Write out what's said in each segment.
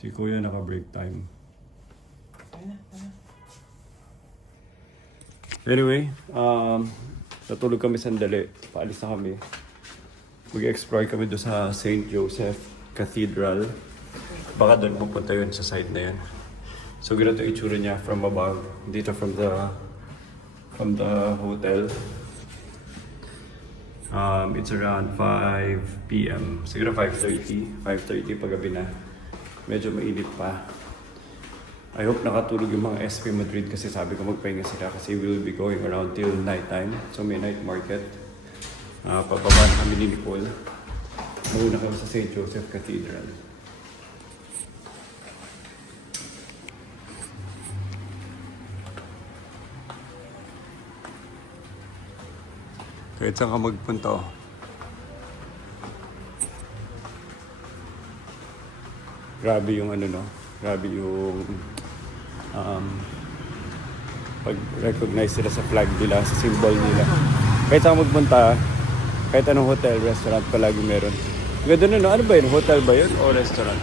Si Kuya naka-break time. Anyway, natulog kami sandali. Paalis na kami. Mag-explore kami doon sa St. Joseph Cathedral. Baka doon pupunta yun sa side na yan. So ganito itsura niya from above. Dito from the hotel. It's around 5 p.m. Siguro 5:30. 5:30 paggabi na. Medyo mainit pa. I hope nakatulog yung mga SP Madrid kasi sabi ko magpahinga sila kasi we will be going around till night time. So may night market. Pababa na kami ni Nicole. Muna kami sa St. Joseph Cathedral. Kahit saan ka magpunta oh. Grabe yung ano no. Grabe yung pag-recognize sila sa flag nila, sa symbol nila. Kahit saan magpunta, kahit anong hotel, restaurant palagi meron. Ganda na no? Ano ba yun? Hotel ba yun o restaurant?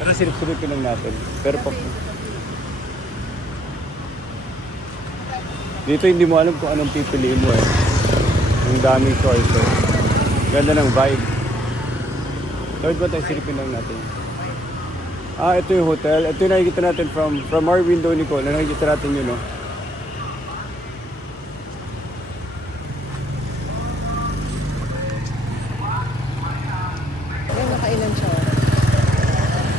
Pero silip-silipin lang natin. Pero pa... Dito hindi mo alam kung anong pipiliin mo eh. Ang daming choices. Ganda ng vibe. Lord ba tayo silipin lang natin? Ito yung hotel. Ito yung nakikita natin from our window, Nicole. Nakikita natin yun, no? Ay, nakailan siya.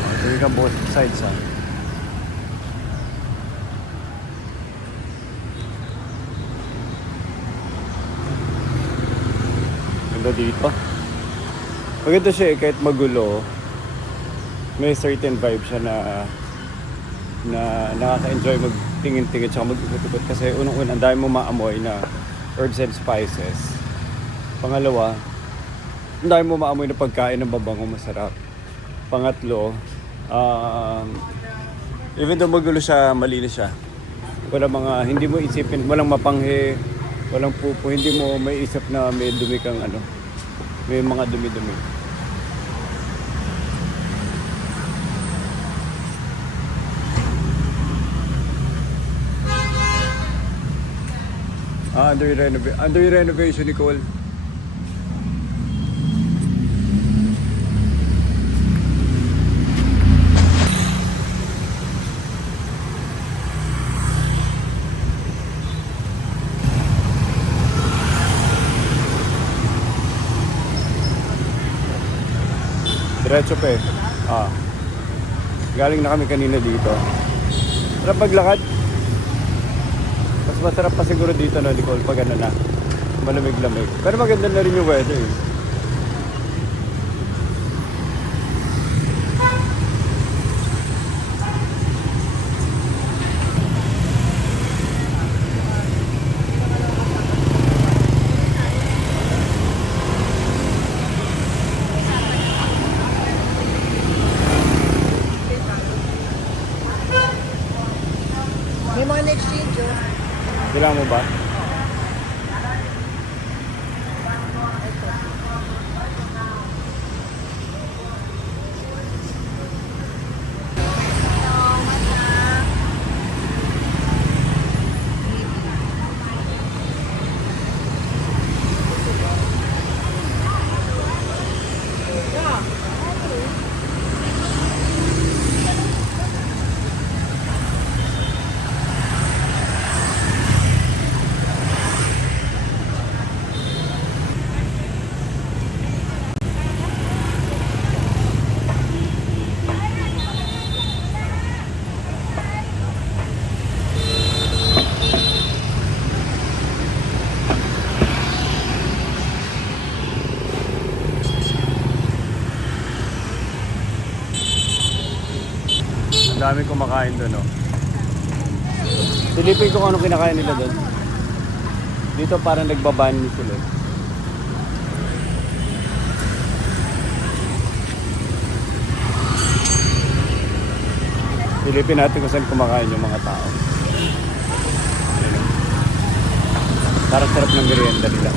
Ito yung both sides, ha? Ganda dito. Maganda siya eh, kahit magulo. May certain vibe siya na nakaka-enjoy magtingin-tingin tsaka mag-ikot-ikot kasi unang-una ang dami mo maamoy na herbs and spices. Pangalawa, ang dami mo maamoy na pagkain ng babango masarap. Pangatlo, even though magulo siya, malinis siya. Walang mga, hindi mo isipin, walang mapanghe, walang pupo, hindi mo may isip na may dumi kang ano, may mga dumi-dumi. Under renovation, Nicole. Diretso pa eh. Galing na kami kanina dito. Sarap maglakad. Mas masarap pa siguro dito no, Nicole, pag ano na. Malamig-lamig. Pero maganda na rin yung weather eh. May mga na-exchange, oh. Kailangan mo ba? Ang dami kumakain doon, no? Silipin ko kung anong kinakain nila doon. Dito parang nagbaban sila. Silipin natin kung saan kumakain yung mga tao. Parang sarap ng merienda nila.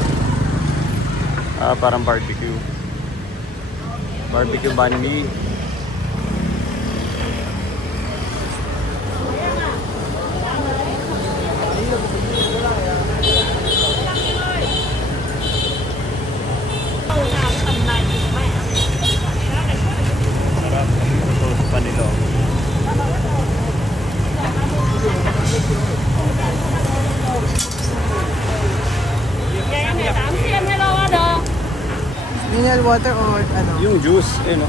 Parang barbecue. Barbecue banh mi. Sarap. Toast panilo. Mineral water or ano? Yung juice, no?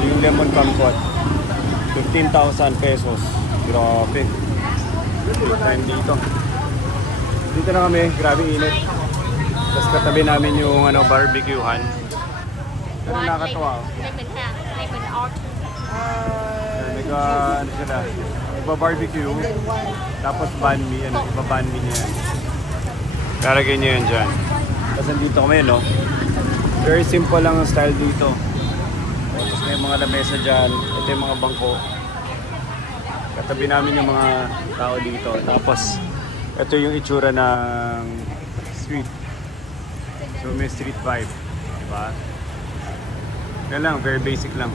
Yung lemon kumquat. 15,000 pesos. Grabe. Good time dito. Dito na kami, grabe init. Tapos katabi namin yung barbecuehan. Pero nakakatawa. Ano sila? Iba-barbecue. Tapos banh mi, iba-banh mi niya. Lalagay niya yan dyan. Tapos nandito kami, no? Very simple lang ang style dito. Tapos may mga lamesa dyan. Ito yung mga bangko. Katabi namin yung mga tao dito. Tapos, ito yung itsura ng street. So may street vibe. Diba? Yan lang, very basic lang.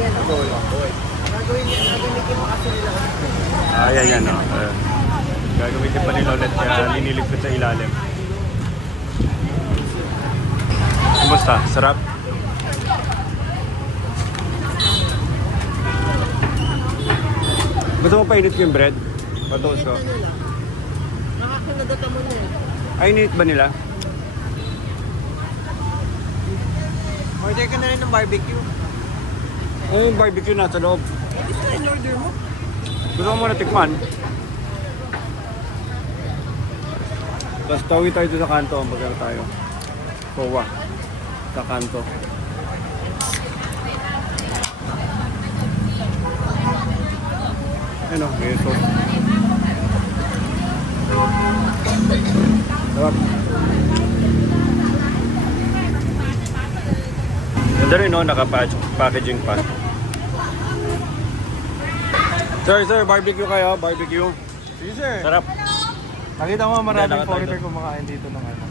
Yan ako. Gagamitin mo kasi nila. Yan, no? Gagamitin pa nila ulit kaya linilipit sa ilalim. Kumusta? Sarap? Gusto mo painit ko yung bread? Patoos ko? Nakakunadot mo na eh. Ay, init ba nila? Order ka na rin ng barbecue. Ay, yung barbecue nasa loob. Ito na in-order mo. Gusto mo muna tikman? Tapos tawid tayo doon sa kanto. Magkano tayo? Kowa. Sa kanto. Ano? May sauce. Sarap. Ganda rin, no? Naka-packaging pa. Sir, barbecue kayo? Barbecue? Sige sir. Sarap. Nakita mo maraming Nakatayo. foreigner kumakain dito ng ano.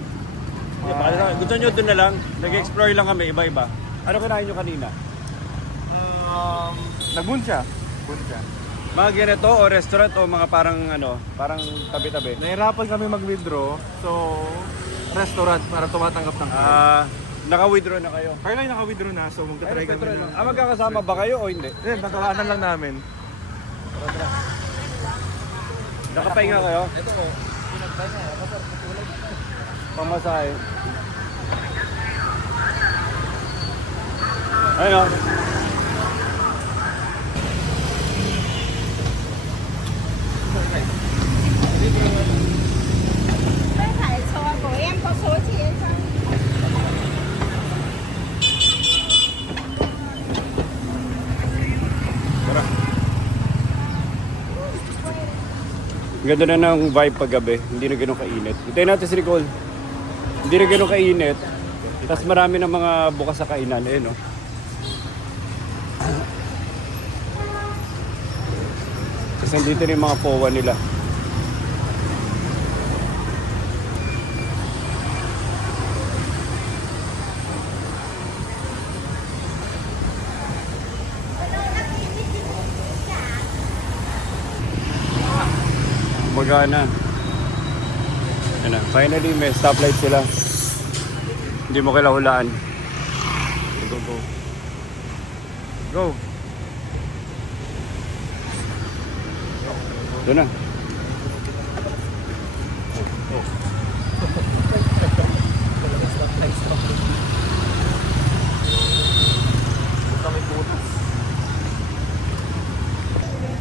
Gusto nyo doon na lang? Nag-explore lang kami, iba-iba. Ano kinain nyo kanina? Nagbuncha. Buncha. Mga ganito o restaurant o mga parang tabi-tabi? Nahirapan kami mag-withdraw. So, restaurant para tumatanggap ng card. Naka-withdraw na kayo. Kaya lang naka-withdraw na, so magta-try kami ng... Magkakasama ba kayo o hindi? Eh, natawaanan lang namin. Nakapahinga kayo? Ito ko. Pamasahe. Ayun o. Tara. Ganda na ng vibe paggabi, hindi na ganun kainit. Hintayin natin si Nicole. Hindi na ganun kainit. Tapos marami ng mga bukas sa kainan, no? Tapos nandito na yung mga powa nila. Magana. Yan na. Finally, may stoplight sila. Hindi mo kailangan hulaan. Go, go. Go. Doon na.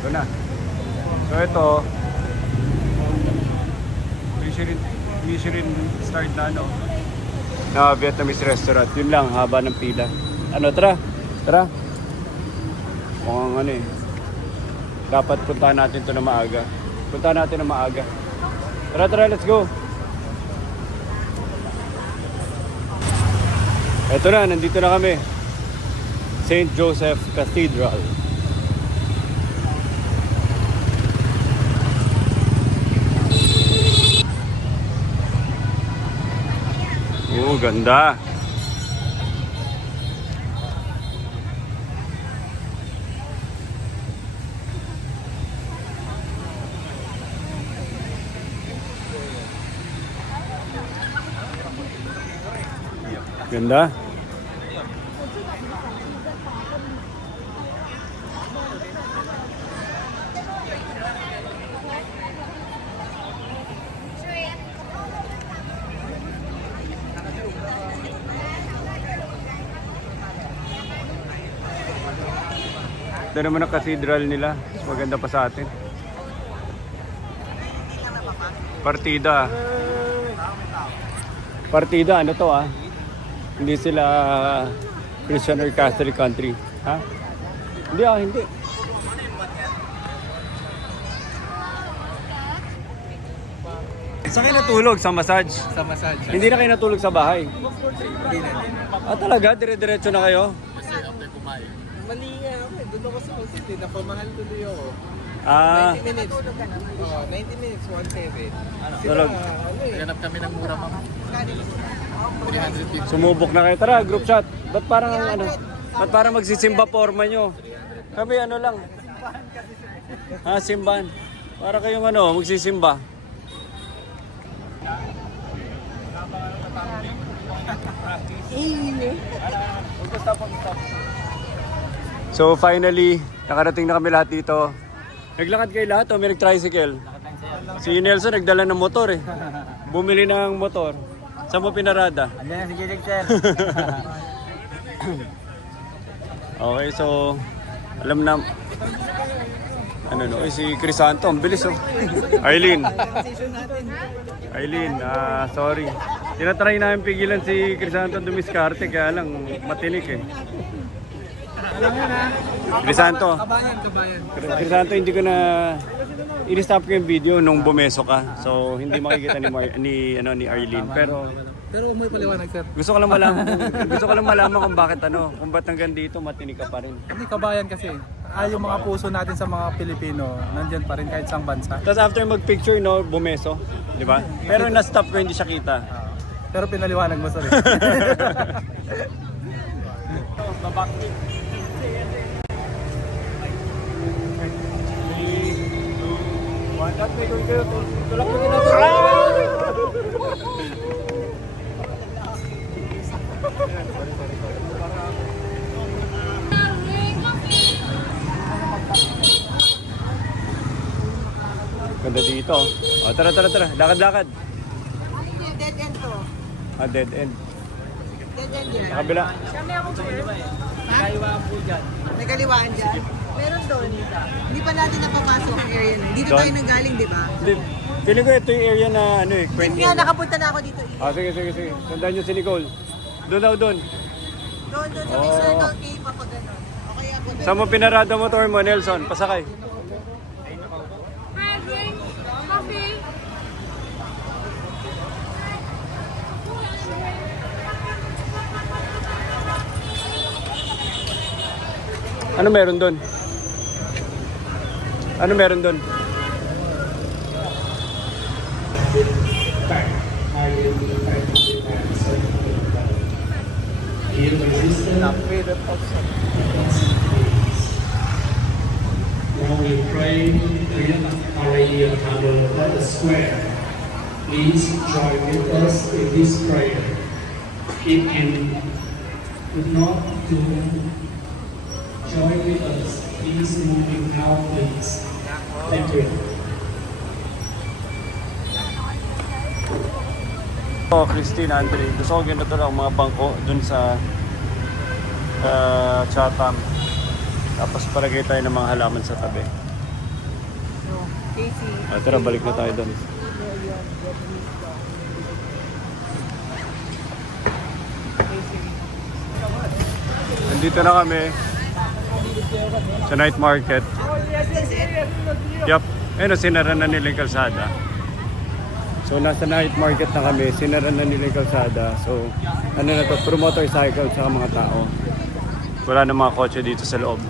Doon na. So ito, Michelin start na Vietnamese restaurant. Yun lang, haba ng pila. Tara. Mukhang dapat puntahan natin ito na maaga. Tara, let's go. Eto na, nandito na kami. St. Joseph Cathedral. Ganda. Ganda. Ito naman ang cathedral nila. Mas maganda pa sa atin. Partida. Partida, ano to ah? Hindi sila Christian or Catholic country. Ha? Hindi ah, hindi. Saan kayo natulog? Sa massage? Sa massage. Hindi na kayo natulog sa bahay? Hindi na. Ah talaga? Dire-diretso na kayo? Kasi after kumain. Mali nga ako eh. Doon ako sa city. Napamahal tuloy ako. Ah, 90 minutes. Oh, 90 minutes, 1.7. Tulog. Naghanap kami ng mura ma'am. 350. sumubok na kayo. Tara, group chat. Ba't parang ano? Ba't parang magsisimba forma nyo? Kami ano lang. Ha, simbahan. Para kayong ano, magsisimba. So finally, nakarating na kami lahat dito. Naglakad kayo lahat o may nag-tricycle? Si Nelson nagdala ng motor eh. Bumili ng motor. Saan mo pinarada? Andiyan na si Jeric, sir. Okay, so alam na ano no, si Crisanto, ang bilis oh. Eileen. Eileen, sorry. Tinatry namin pigilan si Crisanto dumiskarte kaya lang matinik eh. Crisanto. Kabayan. Crisanto, hindi ko na i-stop ko yung video nung bumeso ka. So hindi makikita ni Eileen. Pero may paliwanag sir. Gusto ko lang malaman kung bakit kung ba't hanggang dito matinik ka pa rin. Hindi kabayan kasi. Yung mga puso natin sa mga Pilipino, nandyan pa rin kahit sa bansa. Tapos after mag-picture, no, bumeso. Di ba? Pero na-stop ko, hindi siya kita. Pero pinaliwanag mo sorry. Ganda dito. O, tara. Lakad. Dead end to. Dead end. Dead end yan. Sa kabila. May kaliwaan dyan. Meron doon. Hindi pa natin napapasok ang area na. Dito Doon? tayo nanggaling, di ba? Feeling ko ito yung area na Hindi nga, nakapunta na ako dito. Sige. Tandaan nyo si Nicole. Doon. Doon sa may Circle K, papaganon. Okay ako doon. Saan mo pinarada motor mo, Nelson? Pasakay. Coffee. Ano meron doon? Now we pray Our Lady of Candle at the square. Please join with us in this prayer. If you would not to join with us, please moving out, please. Thank you. Christine, Andre, gusto ko ganito lang mga bangko dun sa Chatham. Tapos palagay tayo ng mga halaman sa tabi. Casey. Tara, balik na tayo dun. Nandito na kami sa night market. Yup. Ayun, sinara na nila yung kalsada. So nasa night market na kami, sinara na nila yung kalsada. So ano na to, puro motorcycle sa mga tao. Wala na mga kotse dito sa loob.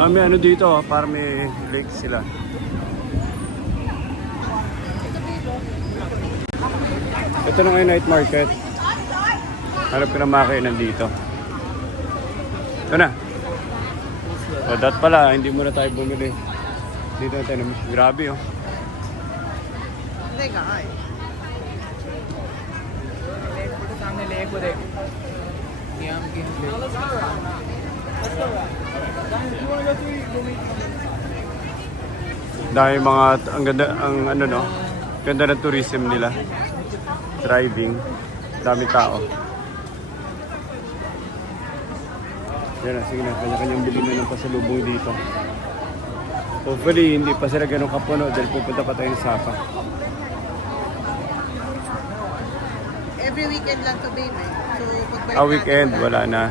May ano dito, para may lake sila. Ito na ngayon night market. Hanap ko na makainan dito. Ito na. O, dat pala, hindi muna tayo bumili. Dito na tayo. Grabe, oh. Hindi ka eh. सामने लेक को देख यहाँ की Dahil mga, ang ganda, ang ano no, ganda ng tourism nila. Driving. Dami tao. Yan na, sige na, kanya-kanyang bili na ng pasalubong dito. Hopefully, hindi pa sila ganun kapuno dahil pupunta pa tayong Sapa. Every weekend lang to, babe. So, pagbalik Weekend, natin, wala na.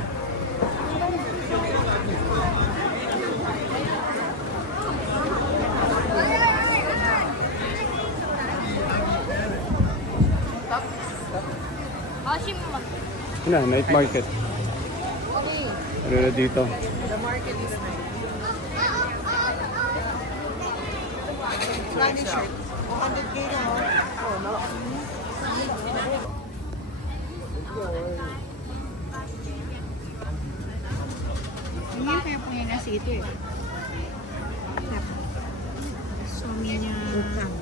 Yun na, night market. Okay. Ano na dito? The market is nice. Granny shirt. 100K na mo. Oh, no. Hindi kaya po yung nasa ito eh. Suaminya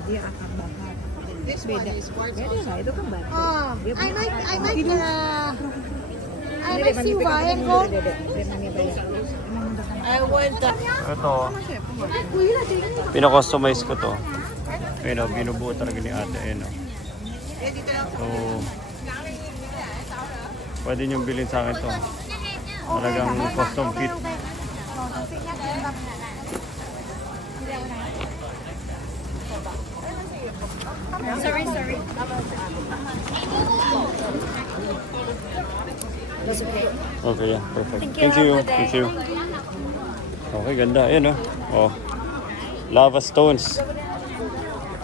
dia akan bakar. This one is quartz Beda also. lah, itu kan batu. Oh, Dia I like Hindi silver and gold. Vietnamese bayar. Emang udah kan. I want that. Ito, pinakustomize ko to. Ayun o, binubuo talaga ni ate. Ayun o. Eh, dito lang. So, pwede niyong bilhin sa akin to. Talagang custom fit. Sorry. Okay, yeah, perfect. Thank you. Okay, ganda. Ayan o. Oh. Lava stones.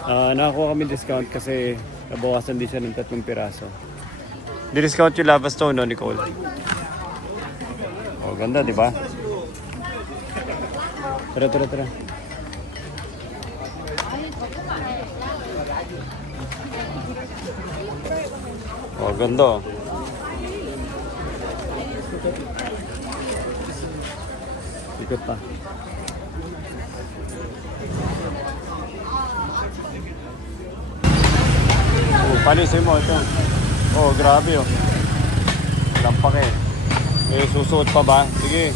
Nakakuha kami discount kasi nabawasan din siya ng 3 piraso. Di-discount yung lava stone, no, Nicole? Oh, ganda, di ba? Tara. Oh, ganda. Ikot pa. Oh, palisin mo ito. Oh, grabe oh. Lampak eh. Eh, susuot pa ba? Sige.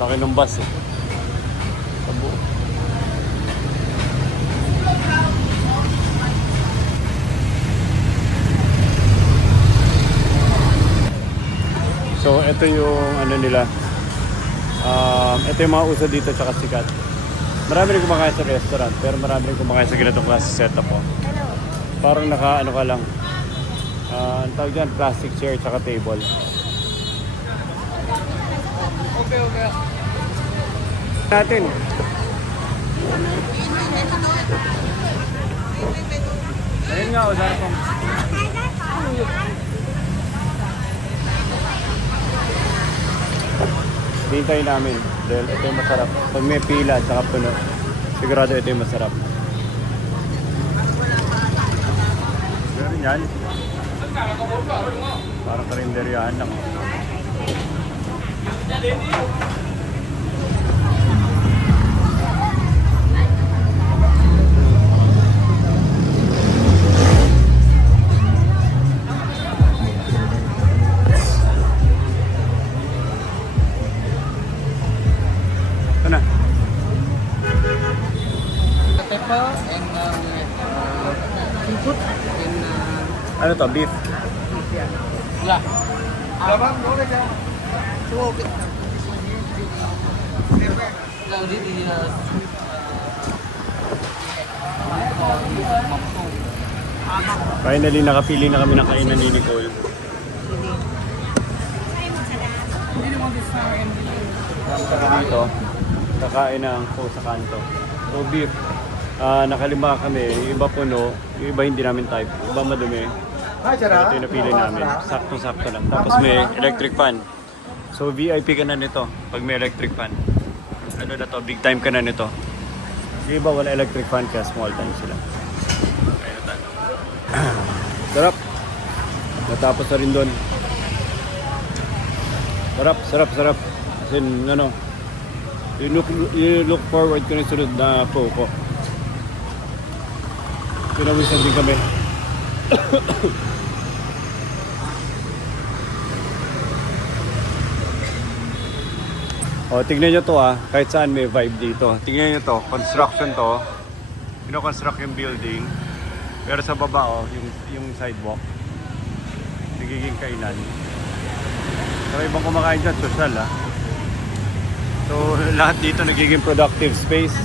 Laki ng bus eh. Tabo. So, ito yung ano nila. Ito yung mga uso dito tsaka sikat. Marami rin kumakain sa restaurant, pero marami rin kumakain sa ganitong klase setup po. Parang naka ano ka lang. Ang tawag dyan, plastic chair tsaka table. Okay. Natin. Ayun nga, usahan ko. Hintay namin dahil ito yung masarap. Pag may pila at saka puno, sigurado ito yung masarap. Meron yan. Parang karinderyahan lang. Ito na. Pepper and seafood and Ano to? Beef? yeah. Abang, boleh ya? Finally, nakapili na kami ng kainan ni Nicole. Kami dito, kakain ng po sa kanto. So beef, nakalima kami, yung iba puno, yung iba hindi namin type, yung iba madumi. So ito yung napili namin, sakto-sakto lang. Tapos may electric fan. So VIP ka na nito pag may electric fan. Ano na to, big time ka na nito. Yung iba wala electric fan kaya small time sila. Ayun na. Sarap. Natapos na rin doon. Sarap. As in, ano, you look forward ko na yung sunod na po ko. Pinawisan din kami. O, tignan nyo to kahit saan may vibe dito. Tignan nyo to, construction to. Pino-construct yung building. Pero sa baba yung sidewalk. Nagiging kainan. So, ibang kumakain dyan, social So, lahat dito nagiging productive space.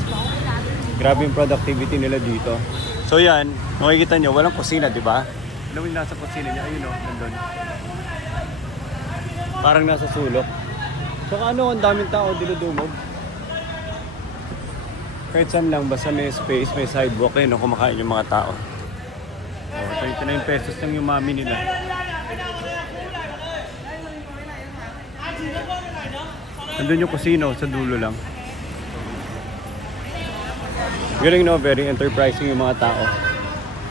Grabe yung productivity nila dito. So yan, makikita nyo, walang kusina, di ba? Ano yung nasa kusina niya? Ayun nandun. Parang nasa sulok. So ano, ang daming tao dinudumog. Kahit saan lang, basta may space, may sidewalk, kumakain yung mga tao. 29 pesos lang yung mami nila. Nandun yung kusino, sa dulo lang. Galing no, very enterprising yung mga tao.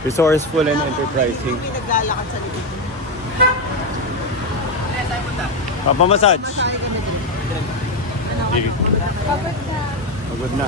Resourceful and enterprising. May naglalakad sa likod. Papamassage. Masahe ka na din. Pagod na.